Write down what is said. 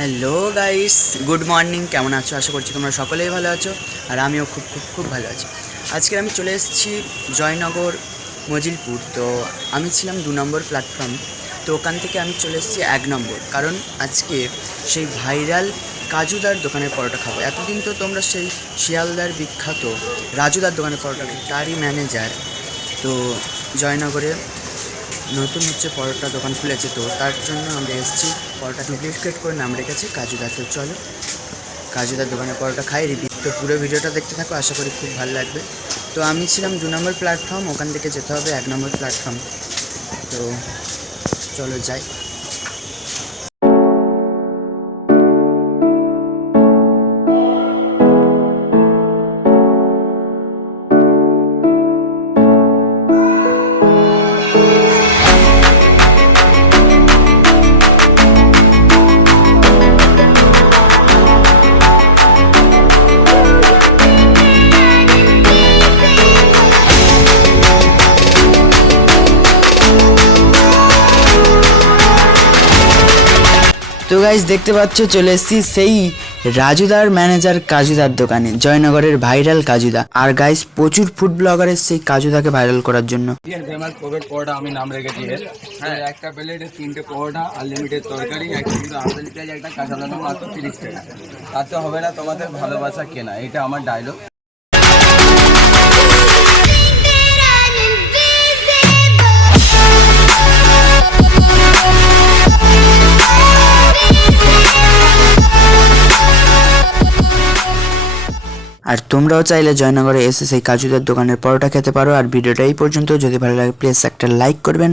Hello guys, good morning. কেমন আছো? আশা করছি তোমরা সকলেই ভালো আছো, আর আমিও খুব খুব খুব ভালো আছি। আজকে আমি চলে এসেছি জয়নগর মজিলপুর। তো আমি ছিলাম 2 নম্বর প্ল্যাটফর্ম, তো ওখান থেকে আমি চলে এসেছি 1 নম্বর, কারণ আজকে সেই ভাইরাল কাজুদার দোকানের পরোটা খাবো। এতদিন তো তোমরা সেই শিয়ালদার বিখ্যাত রাজুদার দোকানের পরোটা খাই, তারই ম্যানেজার। তো জয়নগরে নতুন পরোটা দোকান খুলেছে, তো তার জন্য আমরা এসেছি। পরোটা ডুপ্লিকেট করে নাম রেখেছে কাজুদা। তো চলো কাজুদার দোকানে পরোটা খাই। তো পুরো ভিডিওটা দেখতে থাকো, আশা করি খুব ভালো লাগবে। তো আমি ছিলাম 2 নম্বর প্ল্যাটফর্ম, ওখান থেকে যেতে হবে 1 নম্বর প্ল্যাটফর্ম। তো চলো যাই। তো গাইস, দেখতে পাচ্ছ চলে এসেছি সেই রাজুদার ম্যানেজার কাজুদার দোকানে, জয়নগরের ভাইরাল কাজুদা। আর গাইস, প্রচুর ফুড ব্লগার এসছে এই কাজুদাকে ভাইরাল করার জন্য। পরোটা আমি নাম রেখেছি। হ্যাঁ, একটা প্লেটে 3টে পরোটা, আনলিমিটেড তরকারি, একটা কিন্তু আপেল পেঁয়াজ, একটা কাঁচা লঙ্কা, মাত্র 30 টাকা। তাতে হবে না তোমাদের ভালোবাসা কেনা, এটা আমার ডায়লগ। আর তোমরাও চাইলে জয়নগরে এসে সেই কাজুদার দোকানের পরোটা খেতে পারো। আর ভিডিওটা এই পর্যন্ত, যদি ভালো লাগে প্লিজ একটা লাইক করবেন।